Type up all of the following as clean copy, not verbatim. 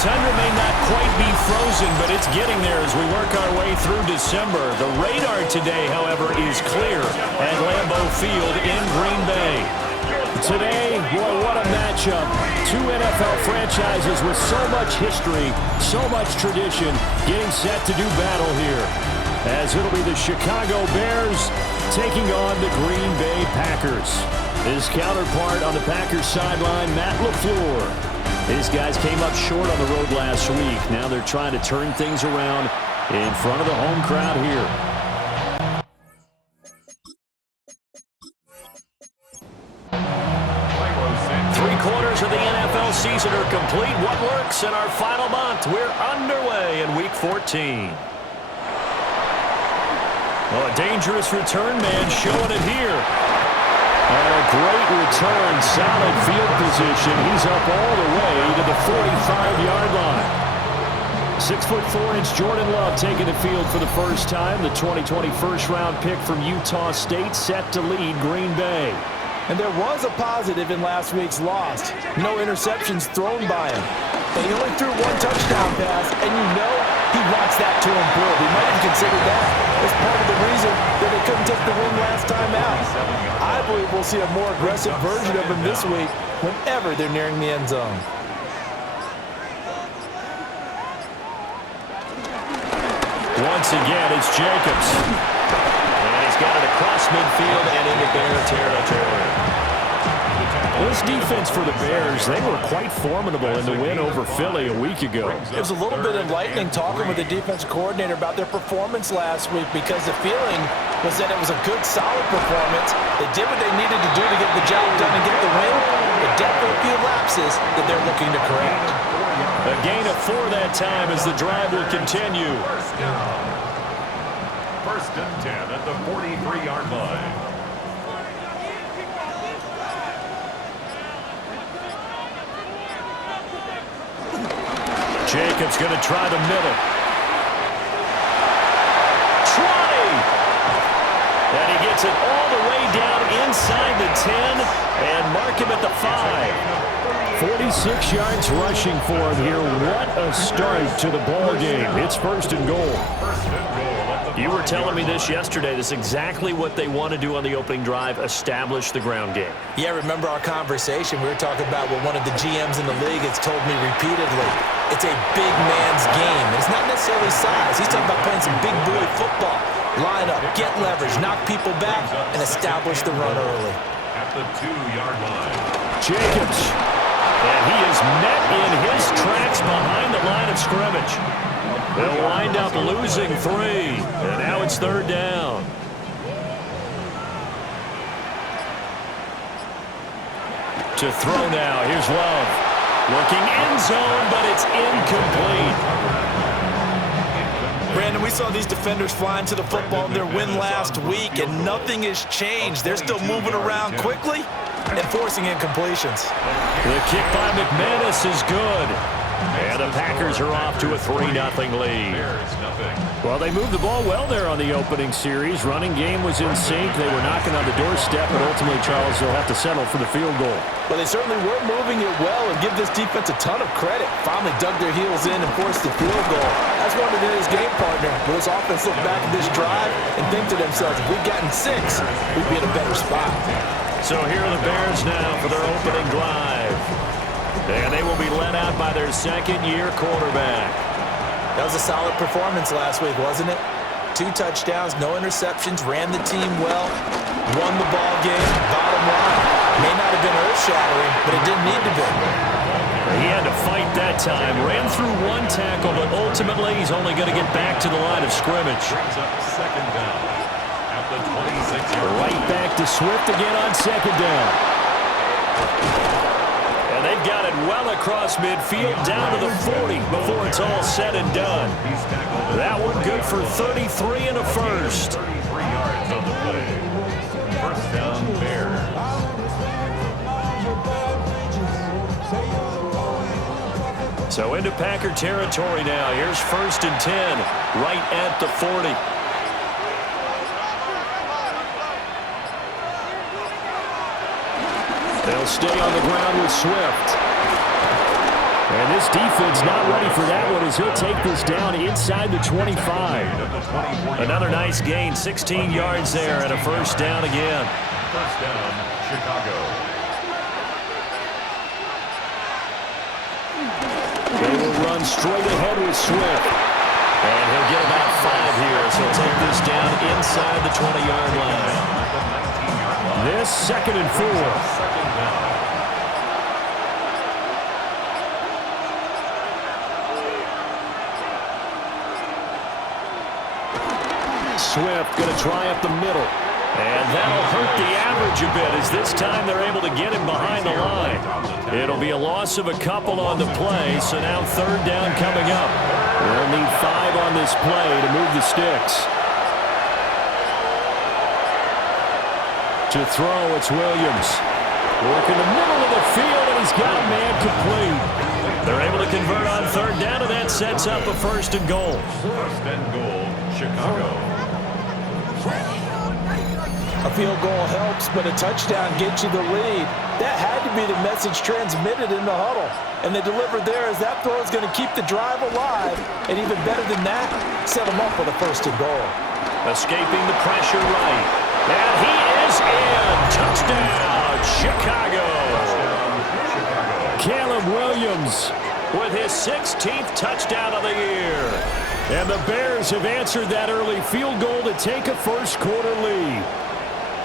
tundra may not quite be frozen, but it's getting there as we work our way through December. The radar today, however, is clear at Lambeau Field in Green Bay. Today, boy, what a matchup. Two NFL franchises with so much history, so much tradition, getting set to do battle here. As it'll be the Chicago Bears taking on the Green Bay Packers. His counterpart on the Packers sideline, Matt LaFleur. These guys came up short on the road last week. Now they're trying to turn things around in front of the home crowd here. Three-quarters of the NFL season are complete. What works in our final month? We're underway in Week 14. Oh, a dangerous return man showing it here. And a great return, solid field position. He's up all the way to the 45-yard line. 6'4" Jordan Love taking the field for the first time. The 2020 first-round pick from Utah State set to lead Green Bay. And there was a positive in last week's loss. No interceptions thrown by him. And he only threw one touchdown pass, and you know he wants that to improve. He might have considered that as part of the reason that they couldn't take the win last time out. I believe we'll see a more aggressive version of him this week whenever they're nearing the end zone. Once again, it's Jacobs. And he's got it across midfield and into Bear territory. This defense for the Bears, they were quite formidable in the win over Philly a week ago. It was a little bit enlightening talking with the defensive coordinator about their performance last week because the feeling was that it was a good, solid performance. They did what they needed to do to get the job done and get the win, but definitely a few lapses that they're looking to correct. A gain of 4 that time as the drive will continue. First and 10 at the 43-yard line. Jacobs going to try the middle. Try! And he gets it all the way down inside the 10 and mark him at the 5. 46 yards rushing for him here. What a start to the ball game. It's first and goal. You were telling me this yesterday. This is exactly what they want to do on the opening drive, establish the ground game. Yeah, remember our conversation. We were talking about what one of the GMs in the league has told me repeatedly. It's a big man's game. It's not necessarily size. He's talking about playing some big boy football. Line up, get leverage, knock people back, and establish the run early. At the 2-yard line. Jacobs. And he is met in his tracks behind the line of scrimmage. They'll wind up losing 3. And now it's third down. To throw now. Here's Love. Looking end zone, but it's incomplete. Brandon, we saw these defenders flying to the football in their win last week, and nothing has changed. They're still moving around quickly and forcing incompletions. The kick by McManus is good. And the Packers are off to a 3-0 lead. Well, they moved the ball well there on the opening series. Running game was in sync. They were knocking on the doorstep, but ultimately, Charles, they'll have to settle for the field goal. Well, they certainly were moving it well and give this defense a ton of credit. Finally dug their heels in and forced the field goal. That's one of his game partner. Will this offense look back at this drive and think to themselves, if we'd gotten 6, we'd be in a better spot. So here are the Bears now for their opening drive. And they will be led out by their second-year quarterback. That was a solid performance last week, wasn't it? 2 touchdowns, no interceptions, ran the team well, won the ball game. Bottom line, may not have been earth-shattering, but it didn't need to be. He had to fight that time. Ran through 1 tackle, but ultimately he's only going to get back to the line of scrimmage. Brings up second down at the 26-yard line. Right back to Swift again on second down. They've got it well across midfield, down to the 40 before it's all said and done. That one good for 33 and a first. 33 yards on the play. First down, Bears. So into Packer territory now. Here's first and 10, right at the 40. They'll stay on the ground with Swift. And this defense not ready for that one as he'll take this down inside the 25. Another nice gain, 16 yards there and a first down again. First down, Chicago. They will run straight ahead with Swift. And he'll get about 5 here, so he'll take this down inside the 20-yard line. This 2nd and 4. Swift going to try up the middle. And that'll hurt the average a bit as this time they're able to get him behind the line. It'll be a loss of a couple on the play, so now 3rd down coming up. They'll need 5 on this play to move the sticks. To throw, it's Williams. Working the middle of the field, and he's got a man complete. They're able to convert on 3rd down, and that sets up a 1st and goal. 1st and goal, Chicago. A field goal helps, but a touchdown gets you the lead. That had to be the message transmitted in the huddle. And they delivered there as that throw is going to keep the drive alive. And even better than that, set them up with a 1st and goal. Escaping the pressure right. And he is in. Touchdown, Chicago. Caleb Williams with his 16th touchdown of the year. And the Bears have answered that early field goal to take a first-quarter lead.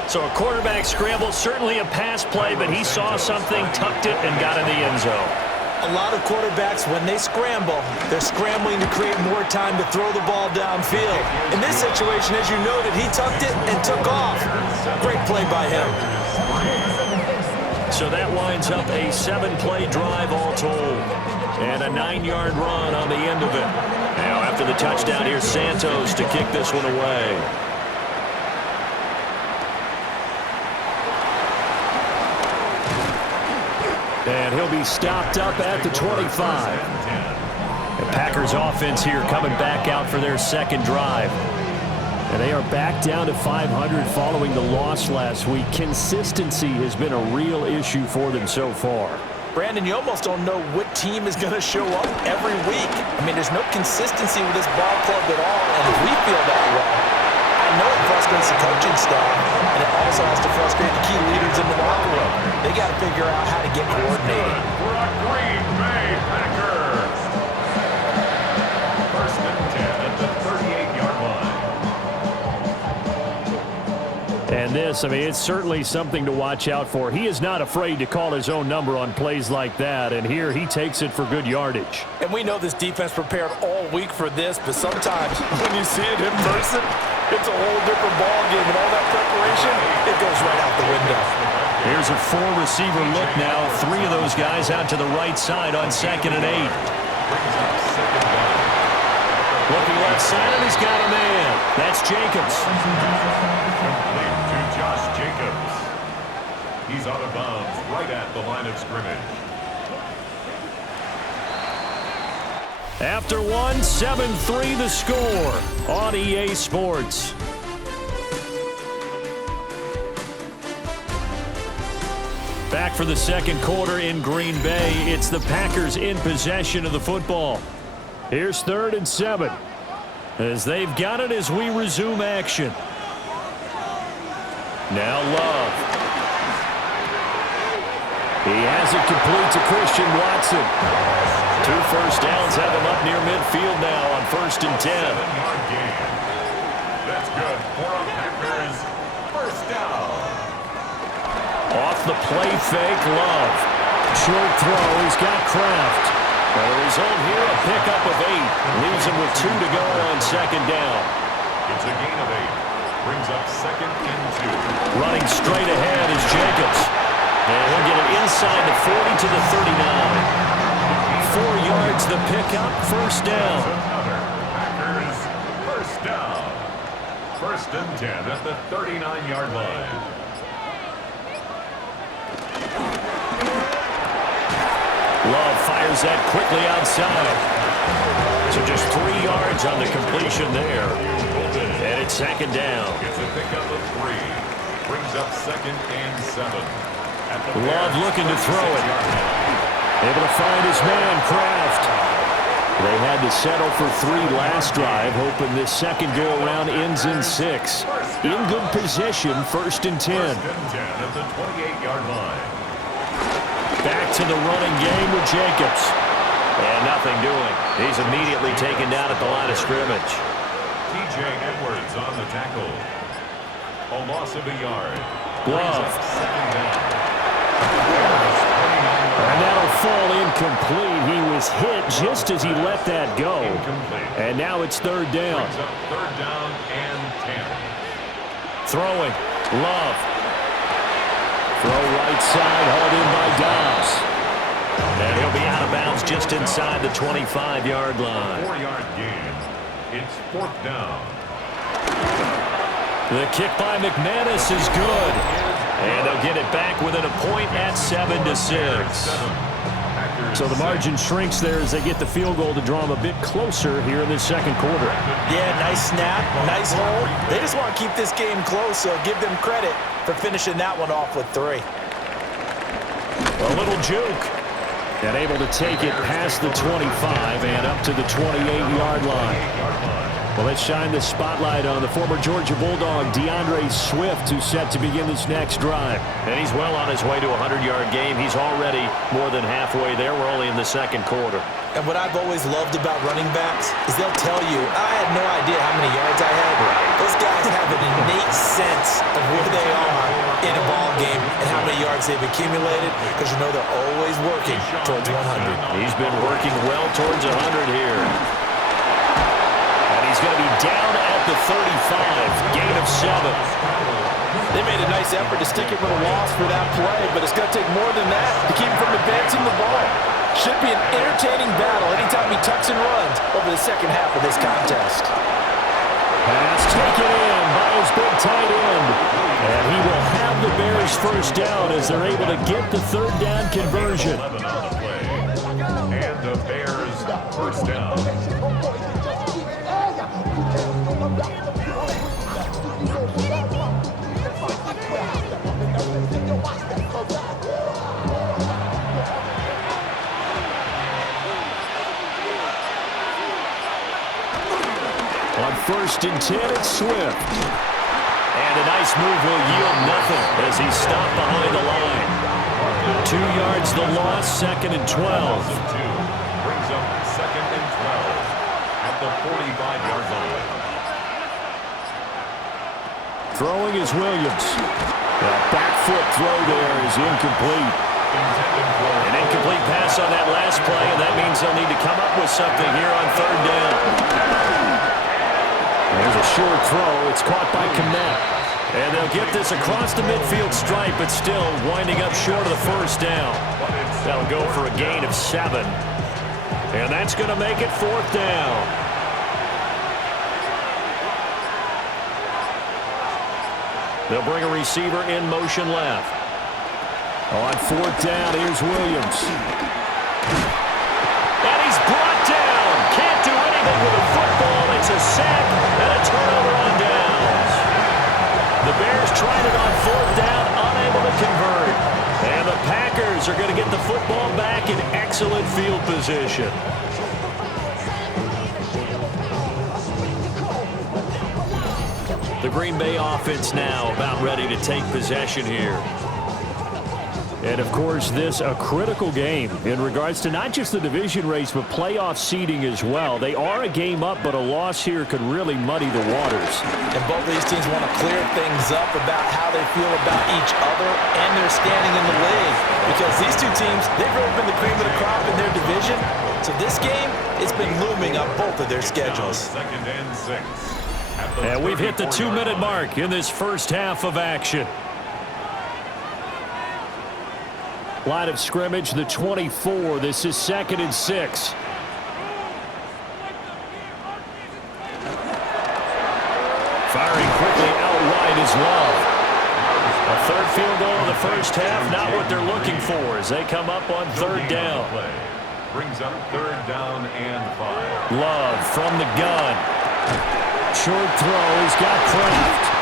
So a quarterback scramble, certainly a pass play, but he saw something, tucked it, and got in the end zone. A lot of quarterbacks, when they scramble, they're scrambling to create more time to throw the ball downfield. In this situation, as you noted, he tucked it and took off. Great play by him. So that winds up a 7-play drive all told. And a 9-yard run on the end of it. Now after the touchdown, here's Santos to kick this one away. And he'll be stopped up at the 25. The Packers offense here coming back out for their 2nd drive. And they are back down to 500 following the loss last week. Consistency has been a real issue for them so far. Brandon, you almost don't know what team is going to show up every week. I mean, there's no consistency with this ball club at all, and if we feel that way, I know it frustrates the coaching staff, and it also has to frustrate the key leaders in the locker room. They got to figure out how to get coordinated. For a Green Bay Packers. 1st and 10 at the 38-yard line. And this, I mean, it's certainly something to watch out for. He is not afraid to call his own number on plays like that, and here he takes it for good yardage. And we know this defense prepared all week for this, but sometimes when you see it in person, it's a whole different ball game, and all that preparation, it goes right out the window. Here's a 4-receiver look now. 3 of those guys out to the right side on 2nd and 8. Looking left side, and he's got a man. That's Jacobs. Complete to Josh Jacobs. He's out of bounds right at the line of scrimmage. After one, 7-3 the score on EA Sports. Back for the 2nd quarter in Green Bay. It's the Packers in possession of the football. Here's 3rd and 7. As they've got it as we resume action. Now Love. He has it complete to Christian Watson. 2 first downs have him up near midfield now on 1st and 10. 7-yard gain. That's good for a Packers 1st down. Off the play fake, Love. Short throw, he's got Kraft. The result here, a pickup of 8. Leaves him with 2 to go on 2nd down. It's a gain of 8. Brings up 2nd and 2. Running straight ahead is Jacobs. And he'll get it inside the 40 to the 39. 4 yards the pickup, 1st down. Another Packers 1st down. 1st and 10 at the 39-yard line. Love fires that quickly outside. So just 3 yards on the completion there. And it's 2nd down. Gets a pickup of 3. Brings up 2nd and 7. Love looking to throw it. Able to find his man, Kraft. They had to settle for 3 last drive, hoping this second go-around ends in 6. In good position, 1st and 10. First and 10 at the 28-yard line. Back to the running game with Jacobs. And nothing doing. He's immediately taken down at the line of scrimmage. T.J. Edwards on the tackle. A loss of a yard. Love. Second down. And that'll fall incomplete. He was hit just as he let that go. Incomplete. And now it's 3rd down. Brings up 3rd down and 10. Throwing. Love. Throw right side, hauled in by Dobbs. And he'll be out of bounds just inside the 25-yard line. 4-yard gain. It's 4th down. The kick by McManus is good. And they'll get it back within a point at 7-6. So the margin shrinks there as they get the field goal to draw them a bit closer here in this second quarter. Yeah, nice snap, nice hold. They just want to keep this game close, so give them credit for finishing that one off with 3. A little juke. And able to take it past the 25 and up to the 28-yard line. Well, let's shine the spotlight on the former Georgia Bulldog, DeAndre Swift, who's set to begin this next drive. And he's well on his way to a 100-yard game. He's already more than halfway there. We're only in the second quarter. And what I've always loved about running backs is they'll tell you, I had no idea how many yards I had. Those guys have an innate sense of where they are in a ball game and how many yards they've accumulated, because you know they're always working towards 100. He's been working well towards 100 here. He's going to be down at the 35, gain of 7. They made a nice effort to stick it with a loss for that play, but it's going to take more than that to keep him from advancing the ball. Should be an entertaining battle anytime he tucks and runs over the second half of this contest. Pass taken in by his big tight end. And he will have the Bears first down as they're able to get the 3rd down conversion. 11 on the play. And the Bears first down. On 1st and 10, it's Swift. And a nice move will yield nothing as he's stopped behind the line. 2 yards the loss, 2nd and 12. Brings up 2nd and 12 at the 45-yard line. Throwing is Williams. The back foot throw there is incomplete. An incomplete pass on that last play, and that means they'll need to come up with something here on 3rd down. There's a short throw. It's caught by Kmet. And they'll get this across the midfield stripe, but still winding up short of the first down. That'll go for a gain of 7. And that's going to make it 4th down. They'll bring a receiver in motion left. On 4th down, here's Williams. And he's brought down. Can't do anything with a football. It's a sack and a turnover on downs. The Bears tried it on 4th down, unable to convert. And the Packers are going to get the football back in excellent field position. The Green Bay offense now about ready to take possession here. And, of course, this a critical game in regards to not just the division race, but playoff seeding as well. They are a game up, but a loss here could really muddy the waters. And both of these teams want to clear things up about how they feel about each other and their standing in the league. Because these two teams, they've really been the cream of the crop in their division. So this game, it's been looming on both of their schedules. 2nd and 6. And we've hit the 2-minute mark in this first half of action. Line of scrimmage, the 24. This is 2nd and 6. Firing quickly out wide is Love. A 3rd field goal in the first half, not what they're looking for as they come up on 3rd down. Brings up 3rd down and 5. Love from the gun. Short throw, he's got Kraft.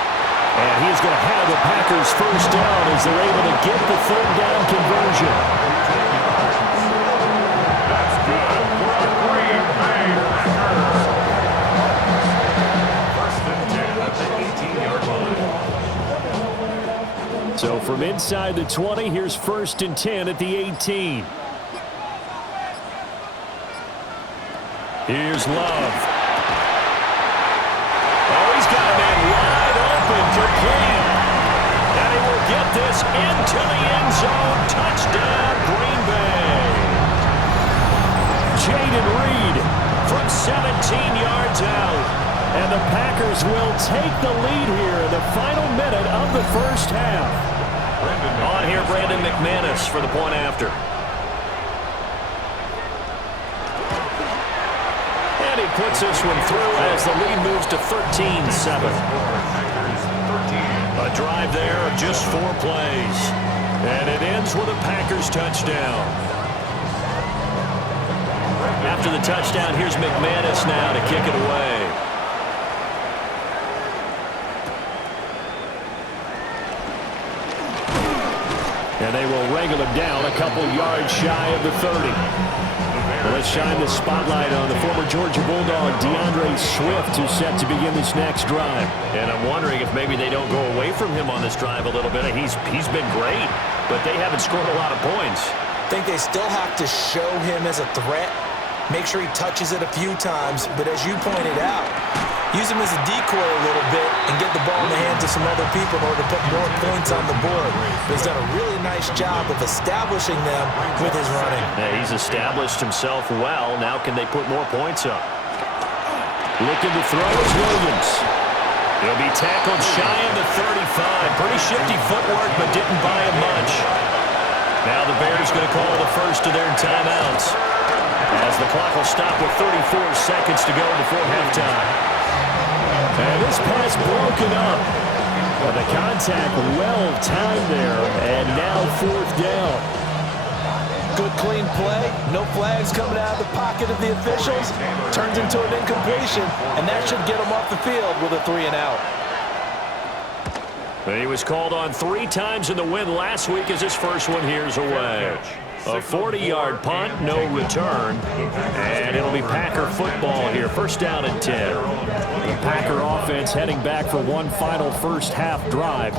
And he's going to have the Packers first down as they're able to get the 3rd down conversion. So from inside the 20, here's 1st and 10 at the 18. Here's Love. Oh, he's got a man wide open, complete. And he will get this into the end zone. Touchdown, Green Bay. Jaden Reed from 17 yards out. And the Packers will take the lead here in the final minute of the first half. On here, Brandon McManus for the point after. And he puts this one through as the lead moves to 13-7. A drive there of just 4 plays. And it ends with a Packers touchdown. After the touchdown, here's McManus now to kick it away. And they will wrangle him down a couple yards shy of the 30. Well, let's shine the spotlight on the former Georgia Bulldog, DeAndre Swift, who's set to begin this next drive. And I'm wondering if maybe they don't go away from him on this drive a little bit. He's been great, but they haven't scored a lot of points. I think they still have to show him as a threat. Make sure he touches it a few times, but as you pointed out, use him as a decoy a little bit and get the ball in the hands of some other people in order to put more points on the board. But he's done a really nice job of establishing them with his running. Yeah, he's established himself well. Now can they put more points up? Looking to throw is Williams. He'll be tackled shy of the 35. Pretty shifty footwork, but didn't buy him much. Now the Bears going to call the first of their timeouts, as the clock will stop with 34 seconds to go before halftime. And this pass broken up. But the contact well timed there, and now 4th down. Good clean play. No flags coming out of the pocket of the officials. Turns into an incompletion, and that should get him off the field with a 3-and-out. He was called on 3 times in the win last week as his first one here's away. A 40-yard punt, no return, and it'll be Packer football here. 1st down and 10. The Packer offense heading back for one final first half drive.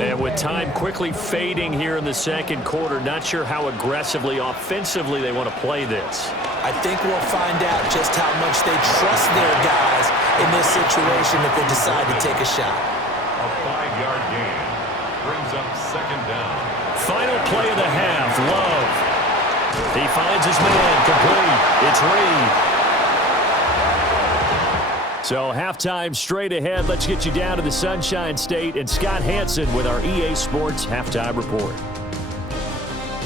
And with time quickly fading here in the second quarter, not sure how aggressively, offensively they want to play this. I think we'll find out just how much they trust their guys in this situation if they decide to take a shot. A 5-yard gain brings up 2nd down. Final play of the half, Love. He finds his man, complete. It's Reed. So halftime straight ahead. Let's get you down to the Sunshine State and Scott Hansen with our EA Sports Halftime Report.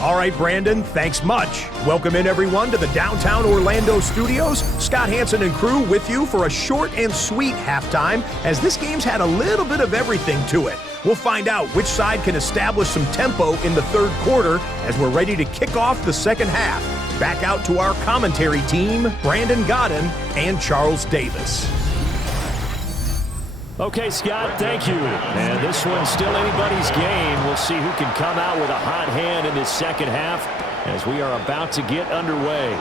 All right, Brandon, thanks much. Welcome in, everyone, to the downtown Orlando studios. Scott Hansen and crew with you for a short and sweet halftime, as this game's had a little bit of everything to it. We'll find out which side can establish some tempo in the 3rd quarter as we're ready to kick off the 2nd half. Back out to our commentary team, Brandon Godden and Charles Davis. Okay, Scott, thank you. And this one's still anybody's game. We'll see who can come out with a hot hand in this second half as we are about to get underway.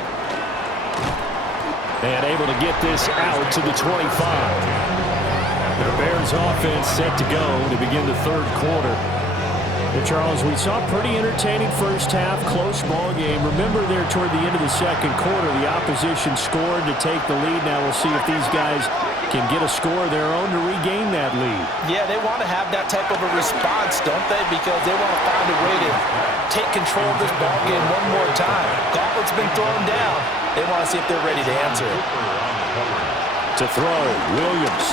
And able to get this out to the 25. The Bears offense set to go to begin the 3rd quarter. And Charles, we saw a pretty entertaining first half, close ball game. Remember there toward the end of the second quarter, the opposition scored to take the lead. Now we'll see if these guys can get a score of their own to regain that lead. Yeah, they want to have that type of a response, don't they? Because they want to find a way to take control of this ball game one more time. Gauntlet's been thrown down. They want to see if they're ready to answer it. To throw, Williams.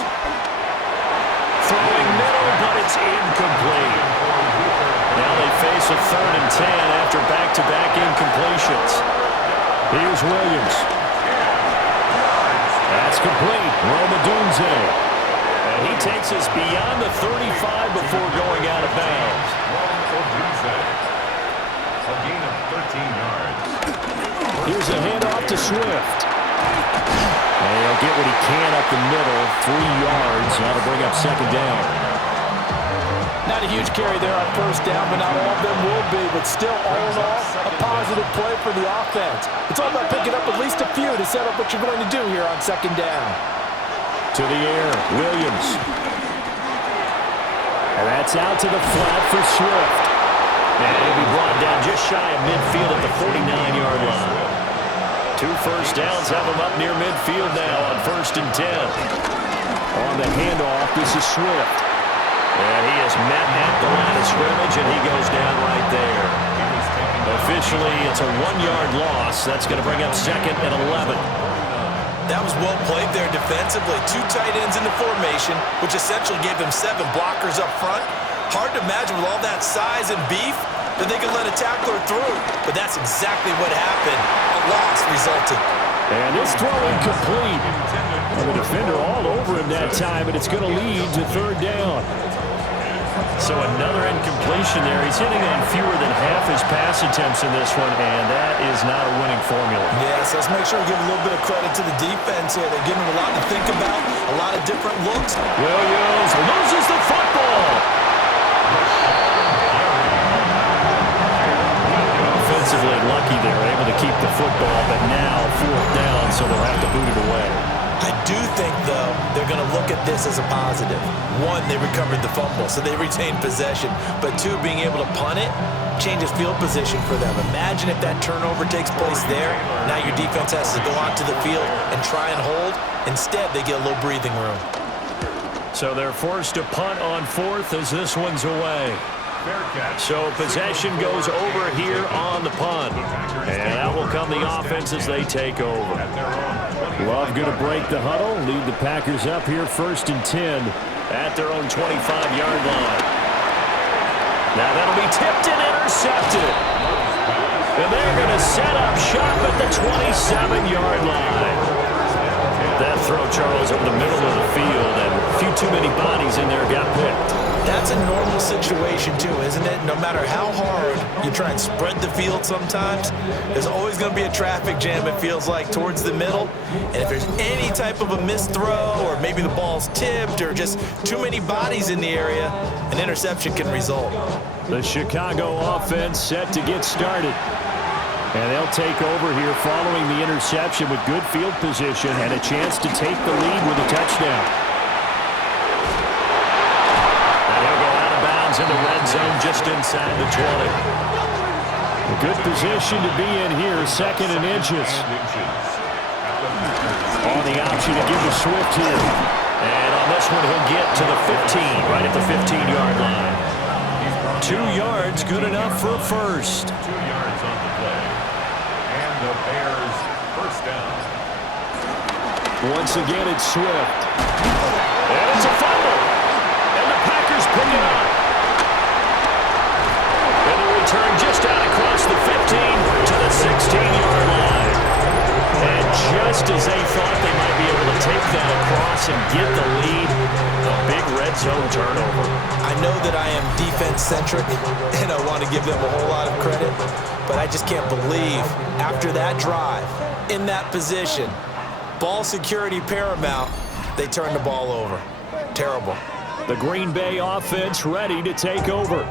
Throwing middle, but it's incomplete. Now they face a 3rd and 10 after back-to-back incompletions. Here's Williams. That's complete. Romadunze. And he takes us beyond the 35 before going out of bounds. A gain of 13 yards. Here's a handoff to Swift. And he'll get what he can up the middle. 3 yards. That'll bring up 2nd down. Not a huge carry there on 1st down, but not all of them will be. But still, all in all, a positive play for the offense. It's all about picking up at least a few to set up what you're going to do here on 2nd down. To the air, Williams. And that's out to the flat for Swift. And he'll be brought down just shy of midfield at the 49-yard line. 2 first downs have him up near midfield now on 1st and 10. On the handoff, this is Swift. And he is met at the line of scrimmage, and he goes down right there. Officially, it's a 1-yard loss. That's going to bring up 2nd and 11. That was well played there defensively. 2 tight ends in the formation, which essentially gave them 7 blockers up front. Hard to imagine with all that size and beef that they could let a tackler through. But that's exactly what happened. A loss resulted. And this throw incomplete. Well, the defender all over him that time, and it's going to lead to 3rd down. So another incompletion there. He's hitting on fewer than half his pass attempts in this one, and that is not a winning formula. Yes, let's make sure we give a little bit of credit to the defense here. They're giving him a lot to think about, a lot of different looks. Williams loses the football. Offensively lucky they were able to keep the football, but now 4th down, so they'll have to boot it away. I do think, though, they're going to look at this as a positive. 1, they recovered the fumble, so they retained possession. But 2, being able to punt it changes field position for them. Imagine if that turnover takes place there. Now your defense has to go onto the field and try and hold. Instead, they get a little breathing room. So they're forced to punt on 4th as this one's away. So possession goes over here on the punt. And out will come the offense as they take over. Love going to break the huddle, lead the Packers up here 1st and 10 at their own 25-yard line. Now that'll be tipped and intercepted. And they're going to set up shop at the 27-yard line. That throw, Charles, over the middle of the field, and a few too many bodies in there got picked. That's a normal situation, too, isn't it? No matter how hard you try and spread the field sometimes, there's always going to be a traffic jam, it feels like, towards the middle. And if there's any type of a missed throw, or maybe the ball's tipped, or just too many bodies in the area, an interception can result. The Chicago offense set to get started. And they'll take over here following the interception with good field position and a chance to take the lead with a touchdown. In the red zone just inside the 20. A good position to be in here, 2nd and inches. On the option to give to Swift here. And on this one, he'll get to the 15, right at the 15-yard line. 2 yards, good enough for a first. 2 yards on the play. And the Bears first down. Once again, it's Swift. And it's a fumble. And the Packers pick it up. Turn just out across the 15 to the 16-yard line. And just as they thought they might be able to take that across and get the lead, a big red zone turnover. I know that I am defense-centric, and I want to give them a whole lot of credit, but I just can't believe after that drive, in that position, ball security paramount, they turn the ball over. Terrible. The Green Bay offense ready to take over.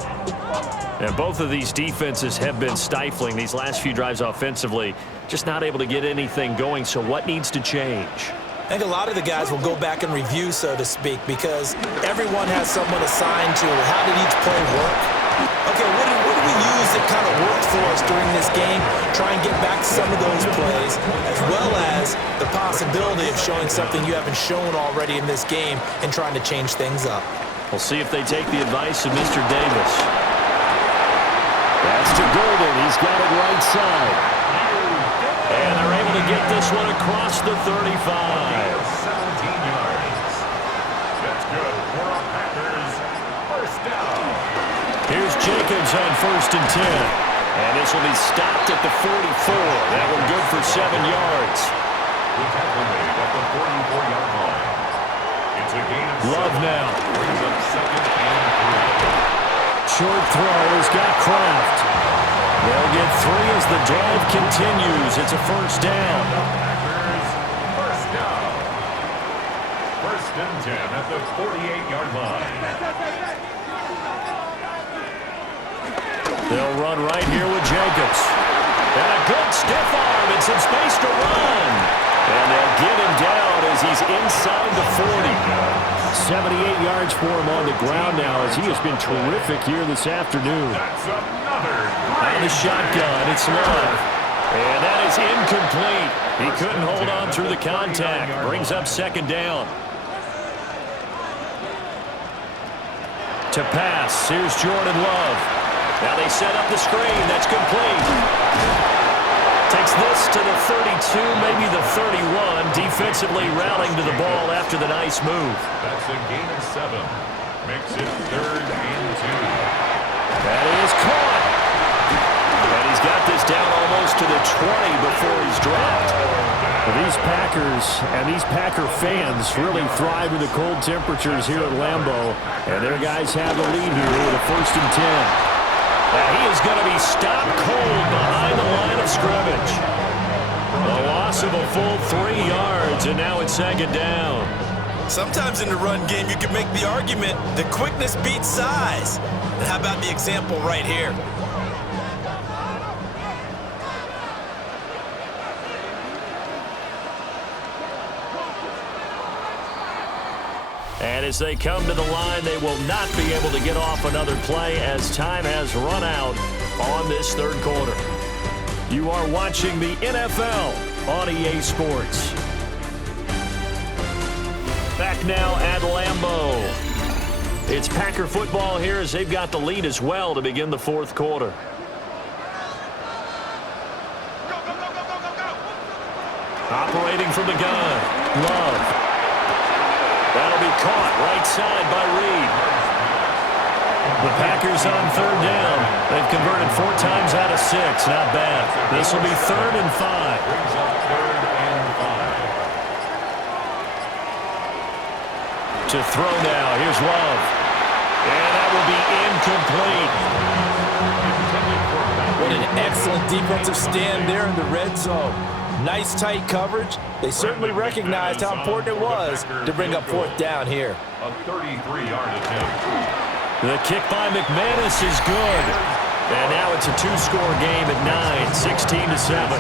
And both of these defenses have been stifling these last few drives offensively, just not able to get anything going. So what needs to change? I think a lot of the guys will go back and review, so to speak, because everyone has someone assigned to how did each play work. Okay, what did we use that kind of worked for us during this game? Try and get back to some of those plays, as well as the possibility of showing something you haven't shown already in this game and trying to change things up. We'll see if they take the advice of Mr. Davis. That's to Golden. He's got it right side. And they're able to get this one across the 35. 17 yards. That's good for our Packers. First down. Here's Jacobs on 1st and 10. And this will be stopped at the 44. That one good for 7 yards. The tackle made at the 44-yard line. It's a gain of Love 7. now. Brings up 2nd and 3. Short throw has got Kraft. They'll get 3 as the drive continues. It's a first down. Packers, first down. 1st and 10 at the 48-yard line. They'll run right here with Jacobs. And a good stiff arm and some space to run. And they'll get him down as he's inside the 40. 78 yards for him on the ground now as he has been terrific here this afternoon. That's another On the shotgun, it's Love. And that is incomplete. He couldn't hold on through the contact. Brings up second down. To pass, here's Jordan Love. Now they set up the screen. That's complete. Takes this to the 32, maybe the 31. Defensively rallying to the ball after the nice move. That's a gain of 7. Makes it 3rd and 2. That is caught. And he's got this down almost to the 20 before he's dropped. Well, these Packers and these Packer fans really thrive in the cold temperatures here at Lambeau. And their guys have the lead here with a 1st and 10. Now he is going to be stopped cold behind the line of scrimmage. A loss of a full 3 yards, and now it's second down. Sometimes in the run game, you can make the argument that quickness beats size. And how about the example right here? And as they come to the line, they will not be able to get off another play as time has run out on this 3rd quarter. You are watching the NFL on EA Sports. Back now at Lambeau. It's Packer football here as they've got the lead as well to begin the 4th quarter. Operating from the gun, Love. That'll be caught right side by Reed. The Packers on 3rd down. They've converted 4 times out of 6. Not bad. This will be 3rd and 5. Brings up 3rd and 5. To throw now. Here's Love. And that will be incomplete. What an excellent defensive stand there in the red zone. Nice tight coverage. They certainly recognized how important it was to bring up 4th down here. A 33-yard attempt. The kick by McManus is good. And now it's a 2-score game at 9, 16-7.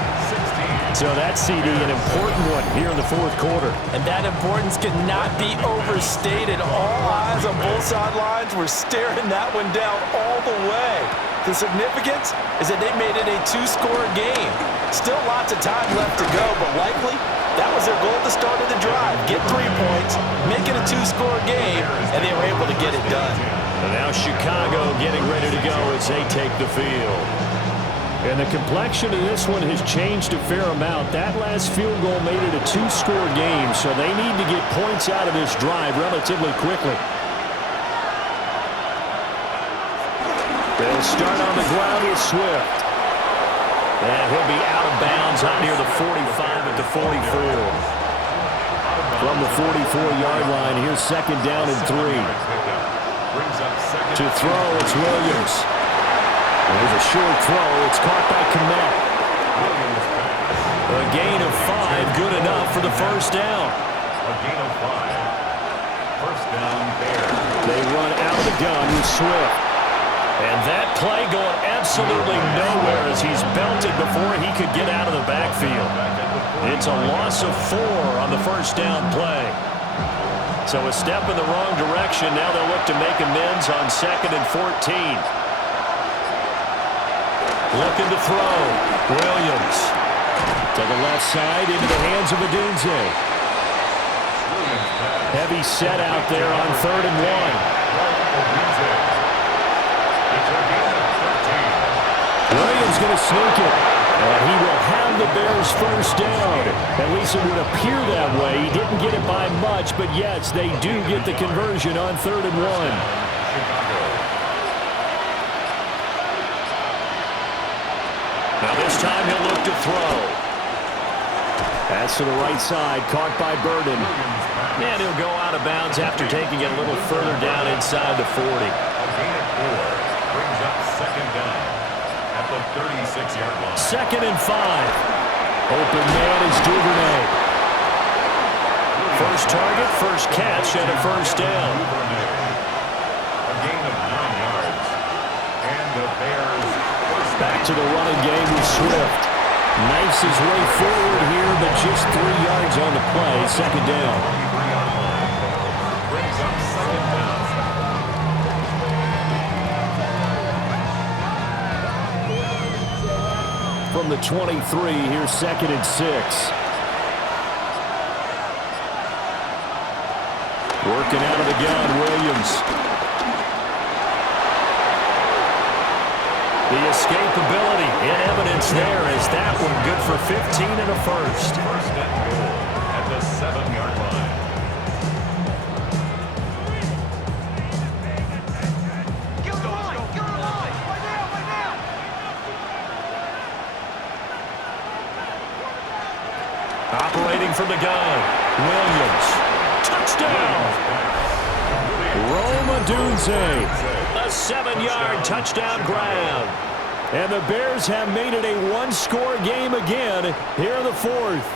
So that CD, an important one here in the 4th quarter. And that importance cannot be overstated. All eyes on both sidelines were staring that one down all the way. The significance is that they made it a 2-score game. Still lots of time left to go, but likely that was their goal at the start of the drive. Get 3 points, make it a 2-score game, and they were able to get it done. And now Chicago getting ready to go as they take the field. And the complexion of this one has changed a fair amount. That last field goal made it a 2-score game, so they need to get points out of this drive relatively quickly. They'll start on the ground with Swift. And he'll be out of bounds out near the 45 at the 44. From the 44-yard line, here's 2nd down and 3. To throw, it's Williams. There's a short throw. It's caught by Kmet. A gain of 5, good enough for the 1st down. A gain of 5. 1st down there. They run out of the gun with Swift. And that play going absolutely nowhere as he's belted before he could get out of the backfield. It's a loss of 4 on the 1st down play. So a step in the wrong direction. Now they'll look to make amends on 2nd and 14. Looking to throw. Williams. To the left side into the hands of Adunze. Heavy set out there on 3rd and 1. Williams going to sneak it. And he will have the Bears 1st down. At least it would appear that way. He didn't get it by much, but yes, they do get the conversion on 3rd and 1. Now this time he'll look to throw. Pass to the right side, caught by Burden. And he'll go out of bounds after taking it a little further down inside the 40. A gain of 4 brings up 2nd down at the 36-yard line. 2nd and 5. Open man is Duvernay. First target, first catch, and a 1st down. A gain of 9 yards. And the Bears Back to the running game with Swift. Knifes his way forward here, but just 3 yards on the play. Second down. Brings up second down. From the 23, here's 2nd and 6. Working out of the gun, Williams. The escapability in evidence there as that one good for 15 and a first. First and goal at the 7-yard line. Operating from the gun, Williams. Touchdown! Rome Odunze. A 7-yard touchdown grab. And the Bears have made it a one-score game again here in the fourth.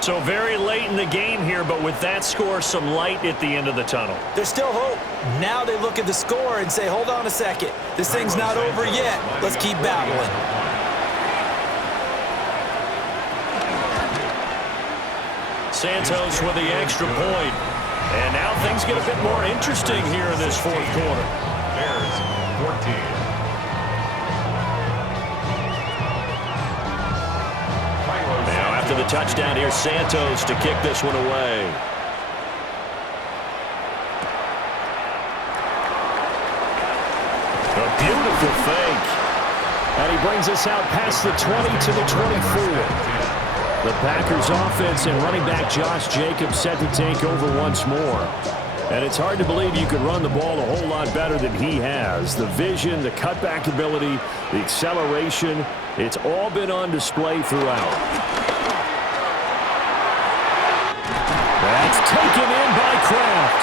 So very late in the game here, but with that score, some light at the end of the tunnel. There's still hope. Now they look at the score and say, hold on a second. This thing's not over yet. Let's keep battling. Santos with the extra point. And now things get a bit more interesting here in this fourth quarter. Bears 14. Now after the touchdown, here's Santos to kick this one away. A beautiful fake. And he brings us out past the 20 to the 24. The Packers offense and running back Josh Jacobs set to take over once more. And it's hard to believe you could run the ball a whole lot better than he has. The vision, the cutback ability, the acceleration, it's all been on display throughout. That's taken in by Kraft.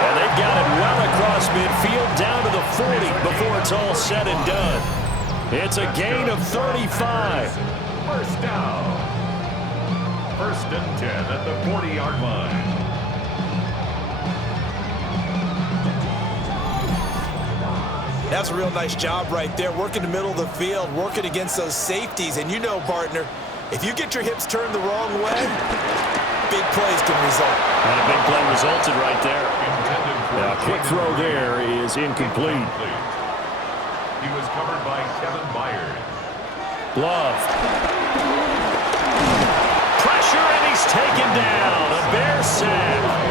And they've got it well across midfield down to the 40 before it's all said and done. It's a gain of 35. First down. First and 10 at the 40-yard line. That's a real nice job right there, working the middle of the field, working against those safeties. And you know, partner, if you get your hips turned the wrong way, big plays can result. And a big play resulted right there. Now, quick throw there is incomplete. He was covered by Kevin Byard. Love. Pressure, and he's taken down. A Bear sack.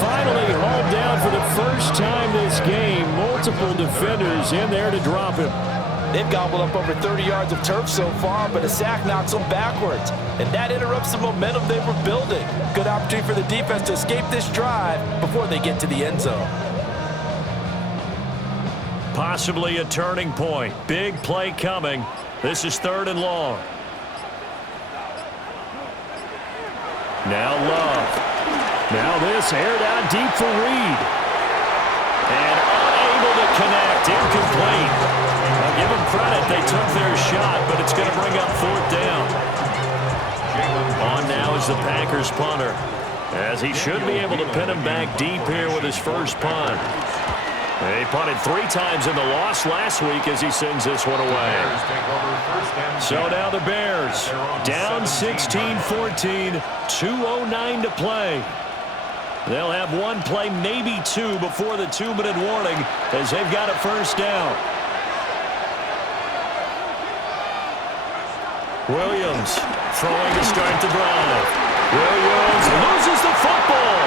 Finally hauled down for the first time this game. Multiple defenders in there to drop him. They've gobbled up over 30 yards of turf so far, but a sack knocks them backwards. And that interrupts the momentum they were building. Good opportunity for the defense to escape this drive before they get to the end zone. Possibly a turning point. Big play coming. This is 3rd and long. Now Love. Now this aired out deep for Reed. And unable to connect. Incomplete. I'll give them credit. They took their shot, but it's going to bring up 4th down. On now is the Packers punter, as he should be able to pin him back deep here with his first punt. He punted 3 times in the loss last week as he sends this one away. So now the Bears down 16-14, 2:09 to play. They'll have one play, maybe two, before the 2-minute warning as they've got a first down. Williams throwing to start the drive. Williams loses the football.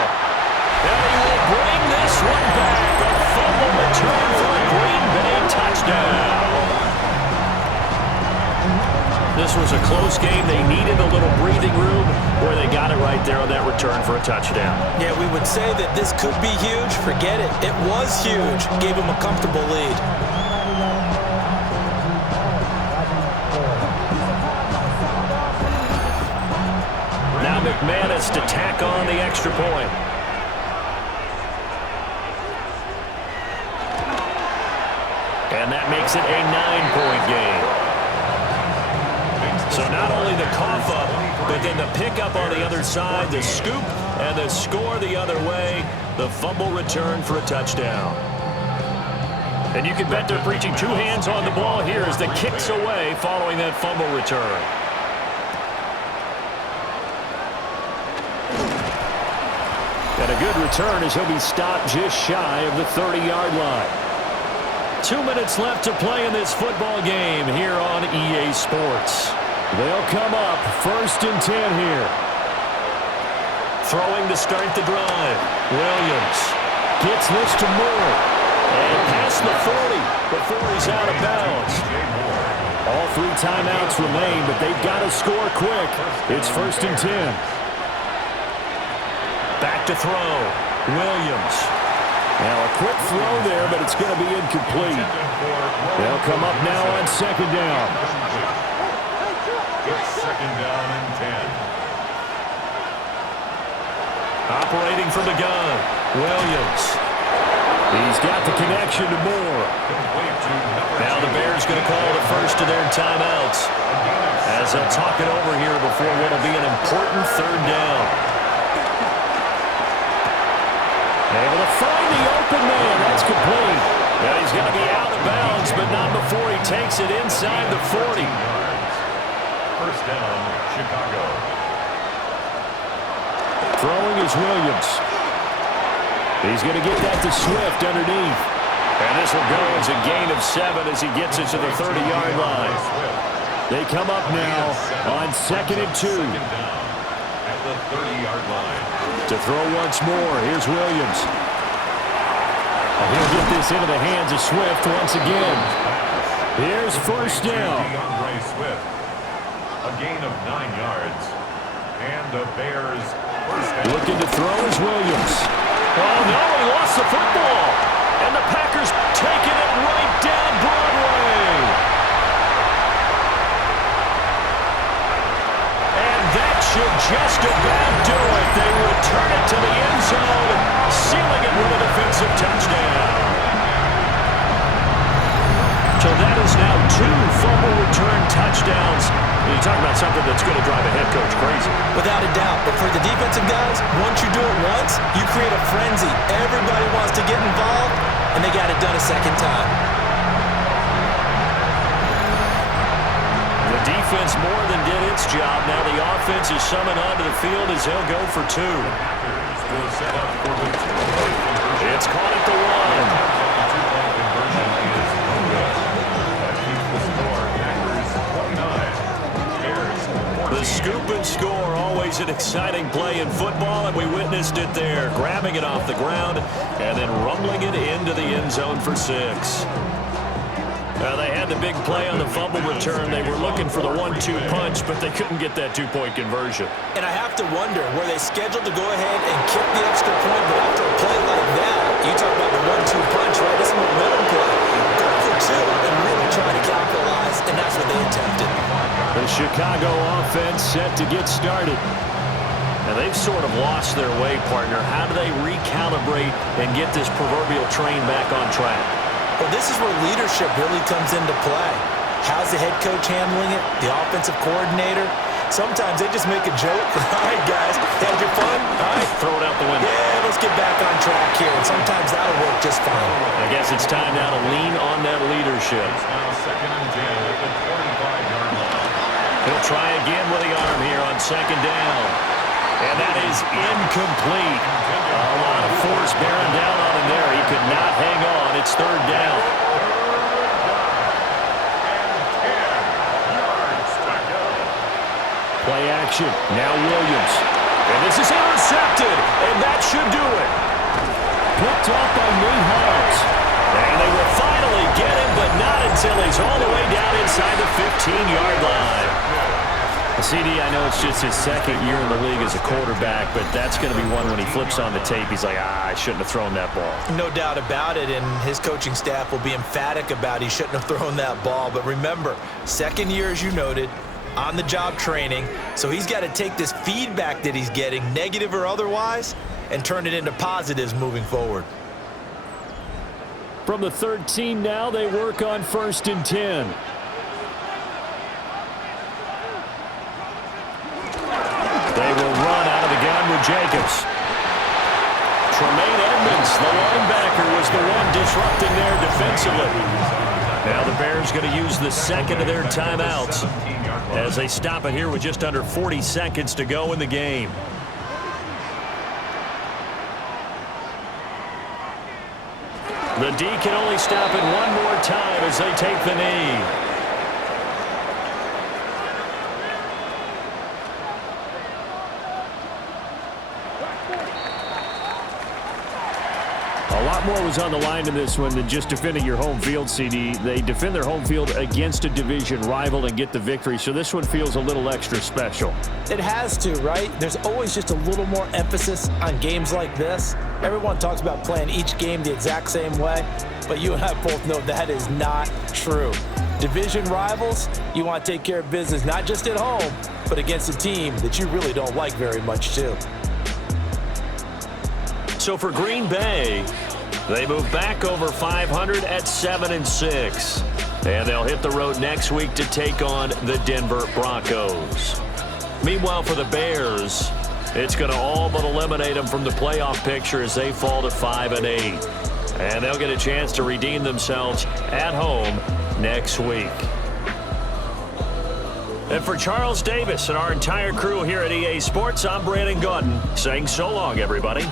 And he will bring this one back. A fumble return for a Green Bay touchdown. This was a close game. They needed a little breathing room, where they got it right there on that return for a touchdown. Yeah, we would say that this could be huge. Forget it. It was huge. Gave him a comfortable lead. Now McManus to tack on the extra point. And that makes it a 9-point game. So not only the cough up, but then the pickup on the other side, the scoop, and the score the other way. The fumble return for a touchdown. And you can bet they're preaching two hands on the ball here as the kick's away following that fumble return. And a good return as he'll be stopped just shy of the 30-yard line. 2 minutes left to play in this football game here on EA Sports. They'll come up 1st and 10 here. Throwing to start the drive. Williams gets this to Moore. And past the 40 before he's out of bounds. All 3 timeouts remain, but they've got to score quick. It's 1st and 10. Back to throw. Williams. Now a quick throw there, but it's going to be incomplete. They'll come up now on 2nd down. It's 2nd down and 10. Operating from the gun. Williams. He's got the connection to Moore. Now the Bears going to call the first of their timeouts as they'll talk it over here before what will be an important 3rd down. Able to find the open man. That's complete. Now he's going to be out of bounds, but not before he takes it inside the 40. 1st down, Chicago. Throwing is Williams. He's going to get that to Swift underneath. And this will go as a gain of 7 as he gets it to the 30-yard line. They come up now on 2nd and 2. At the 30-yard line. To throw once more, here's Williams. And he'll get this into the hands of Swift once again. Here's 1st down. Swift. A gain of 9 yards. And the Bears 1st down. Looking to throw is Williams. Oh, no, he lost the football. And the Packers taking it right down Broadway. And that should just about do it. They return it to the end zone, sealing it with a defensive touchdown. So that is now 2 fumble return touchdowns. You talk about something that's going to drive a head coach crazy. Without a doubt. But for the defensive guys, once you do it once, you create a frenzy. Everybody wants to get involved, and they got it done a 2nd time. The defense more than did its job. Now the offense is summoned onto the field as they'll go for 2. Will set up for the 2-point conversion. It's caught at the 1. The 2-point conversion is no good. That keeps the score. Packers 29. The scoop and score, always an exciting play in football, and we witnessed it there, grabbing it off the ground and then rumbling it into the end zone for 6. They had the big play on the fumble return. They were looking for the 1-2 punch, but they couldn't get that 2-point conversion. And I have to wonder, were they scheduled to go ahead and kick the extra point, but after a play like that, you talk about the 1-2 punch, right? This is a momentum play. Go for 2 and really try to capitalize, and that's what they attempted. The Chicago offense set to get started. Now they've sort of lost their way, partner. How do they recalibrate and get this proverbial train back on track? Well, this is where leadership really comes into play. How's the head coach handling it? The offensive coordinator? Sometimes they just make a joke. All right, guys, had your fun? All right. Throw it out the window. Yeah, let's get back on track here. And sometimes that'll work just fine. I guess it's time now to lean on that leadership. It's now 2nd and 10 at the 45-yard line. He'll try again with the arm here on 2nd down. And that is incomplete. A lot of force bearing down on him there. He could not hang on. It's 3rd down. Play action. Now Williams. And this is intercepted. And that should do it. Picked up by Nate Hines. And they will finally get him, but not until he's all the way down inside the 15-yard line. CD, I know it's just his 2nd year in the league as a quarterback, but that's going to be one when he flips on the tape. He's like, I shouldn't have thrown that ball. No doubt about it, and his coaching staff will be emphatic about he shouldn't have thrown that ball. But remember, 2nd year, as you noted, on-the-job training, so he's got to take this feedback that he's getting, negative or otherwise, and turn it into positives moving forward. From the 13 now, they work on 1st and 10. They will run out of the gun with Jacobs. Tremaine Edmonds The linebacker was the one disrupting there defensively. Now the Bears going to use the second of their timeouts as they stop it here with just under 40 seconds to go in the game. The D can only stop it one more time as they take the knee. A lot more was on the line in this one than just defending your home field, CD. They defend their home field against a division rival and get the victory, so this one feels a little extra special. It has to, right? There's always just a little more emphasis on games like this. Everyone talks about playing each game the exact same way, but you and I both know that is not true. Division rivals, you want to take care of business not just at home, but against a team that you really don't like very much too. So for Green Bay, they move back over 500 at 7-6. And they'll hit the road next week to take on the Denver Broncos. Meanwhile, for the Bears, it's going to all but eliminate them from the playoff picture as they fall to 5-8. And they'll get a chance to redeem themselves at home next week. And for Charles Davis and our entire crew here at EA Sports, I'm Brandon Gaudin saying so long, everybody.